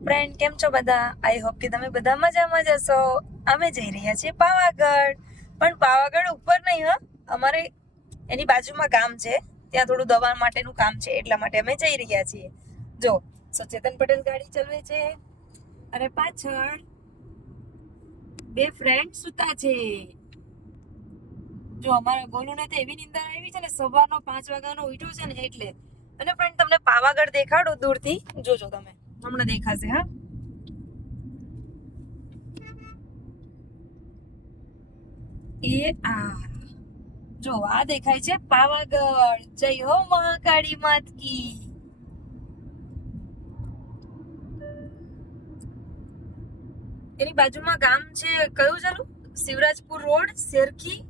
Friend કેમ છો બધા? આઈ હોપ કે તમે બધા મજામાં જ હશો. અમે જઈ રહ્યા છીએ પાવાગઢ, પણ પાવાગઢ ઉપર નહીં હા, અમારે એની બાજુમાં ગામ છે, ત્યાં થોડું દવા માટેનું કામ છે, એટલા માટે અમે જઈ રહ્યા છીએ. જો ચેતન પટેલ ગાડી ચલાવે છે અને પાછળ બે ફ્રેન્ડ સુતા છે. જો અમારા ગોલુને તો એવી નીંદર આવી છે ને, સવારનો 5 વાગ્યાનો ઉઠ્યો છે ને એટલે. અને ફ્રેન્ડ તમને પાવાગઢ દેખાડો દૂરથી, જોજો તમે, હમણાં દેખાશે હા. જો આ દેખાય છે પાવાગઢ. જય હો મહાકાળી માત કી. એની બાજુમાં ગામ છે કયું ચાલુ? શિવરાજપુર રોડ, શેરખી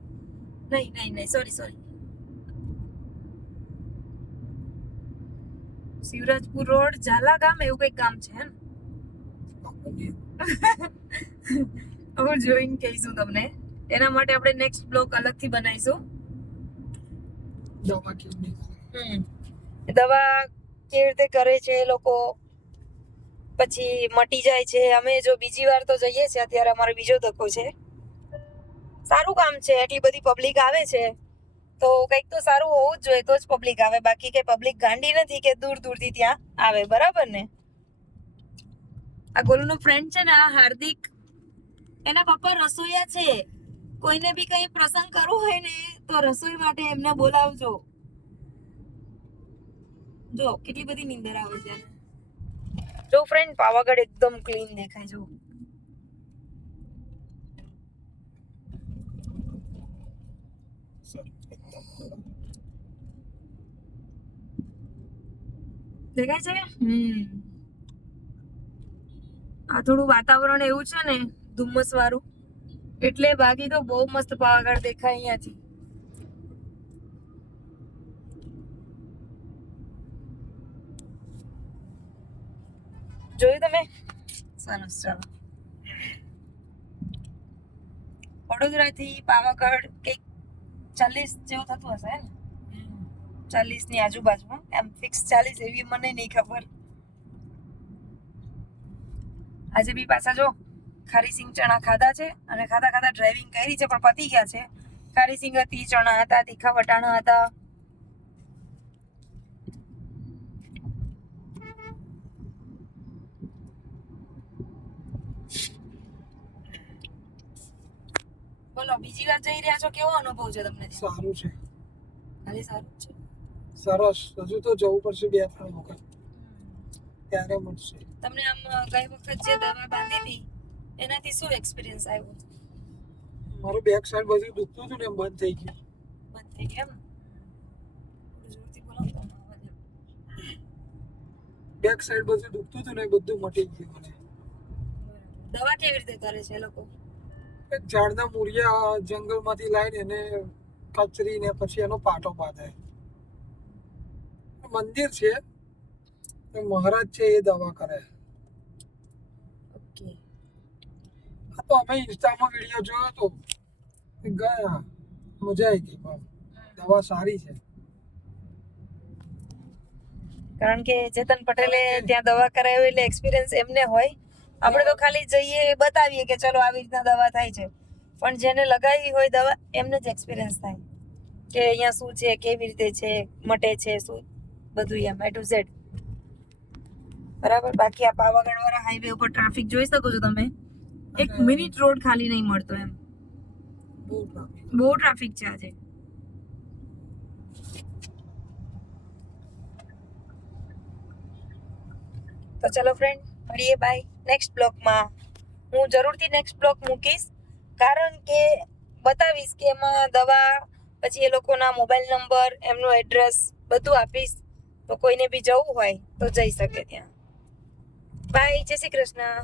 નહીં સોરી શિવરાજપુર રોડ, ઝાલા ગામ, એવું કઈક ગામ છે હે. હવે જોઈને કહીશું તમને. એના માટે આપણે નેક્સ્ટ બ્લોગ અલગથી બનાવીશું. દવા કેવી રીતે કરે છે એ લોકો, પછી મટી જાય છે. અમે જો બીજી વાર તો જઈએ છીએ, અત્યારે અમારો બીજો ધક્કો છે. સારું કામ છે, એટલી બધી પબ્લિક આવે છે તો કંઈક તો સારું હોવું જ જોઈએ, તો જ પબ્લિક આવે. બાકી કે પબ્લિક ગાંડી નથી કે દૂર દૂરથી ત્યાં આવે, બરાબર ને? આ ગોલુનો ફ્રેન્ડ છે ને, આ હાર્દિક, એના પપ્પા રસોઈયા છે. કોઈને બી કઈ પ્રસંગ કરવું હોય ને તો રસોઈ માટે એમને બોલાવજો. જો કેટલી બધી નીંદર આવે છે. જો ફ્રેન્ડ, પાવાગઢ એકદમ ક્લીન દેખાય. જો દેખાય છે. આ થોડું વાતાવરણ એવું છે ને ધુમ્મસ વાળું, એટલે બાકી તો બહુ મસ્ત પાવાગઢ દેખાય અહીંયાથી. જોયું તમે? સરસ. ચાલો, વડોદરાથી પાવાગઢ કંઈક 40 જેવું થતું હશે ને, 40 ની આજુબાજુમાં. એમ ફિક્સ 40 એવી મને નહીં ખબર. આજે બી પાછા જો ખારી સિંગ ચણા ખાધા છે, અને ખાધા ખાધા ડ્રાઇવિંગ કરી છે, પણ પતી ગયા છે. ખારી સિંગ હતી, ચણા હતા, તીખા વટાણા હતા. બોલો, બીજી વાર જઈ રહ્યા છો, કેવો અનુભવ છે તમને? સારું છે, ખાલી સારું છે, સરસ. હજુ તો જવું પડશે 2-3 વખત, ત્યારે મળશે. તમને આમ ગઈ વખત જે દવા બાંધી હતી એનાથી શું એક્સપિરિયન્સ આવ્યો? મારું બેક સાઈડ બધું દુખતું હતું ને, એમ બંધ થઈ ગયું. બંધ થઈ ગયા? જોરથી બોલો. બેક સાઈડ બધું દુખતું હતું ને, એ બધું મટી ગયું મને. દવા કેવી રીતે કરે છે એ લોકો? એક ઝાડના મૂળિયા જંગલમાંથી લાવીને એને કચરીને પછી એનો પાટો બાંધે. મંદિર છે, મહારાજ છે, એ દવા કરે. ઓકે. આ તો અમે ઇન્સ્ટામાં વિડીયો જોયો તો, ગયા, મજા આવી ગઈ. પણ દવા સારી છે, કારણ કે ચેતન પટેલે ત્યાં દવા કરાવી એટલે એક્સપિરિયન્સ એમને હોય. આપણે તો ખાલી જઈએ બતાવીએ કે ચલો આવી રીતના દવા થાય છે, પણ જેને લગાવી હોય દવા એમને જ એક્સપિરિયન્સ થાય કે અહીંયા શું છે, કેવી રીતે છે, મટે છે, શું બધું એમ A to Z. બરાબર. બાકી આ પાવાગઢ વાળા હાઈવે ઉપર ટ્રાફિક જોઈ શકો છો તમે. 1 મિનિટ રોડ ખાલી નહીં મળતો એમ, બહુ ટ્રાફિક છે આજે. તો ચલો ફ્રેન્ડ, મળીએ, બાય. નેક્સ્ટ બ્લોગમાં હું જરૂરથી નેક્સ્ટ બ્લોગ મૂકીશ, કારણ કે બતાવીશ કે એમાં દવા, પછી એ લોકોના મોબાઈલ નંબર, એમનું એડ્રેસ બધું આપીશ, તો કોઈને બી જવું હોય તો જઈ શકે ત્યાં. બાય, જય શ્રી કૃષ્ણ.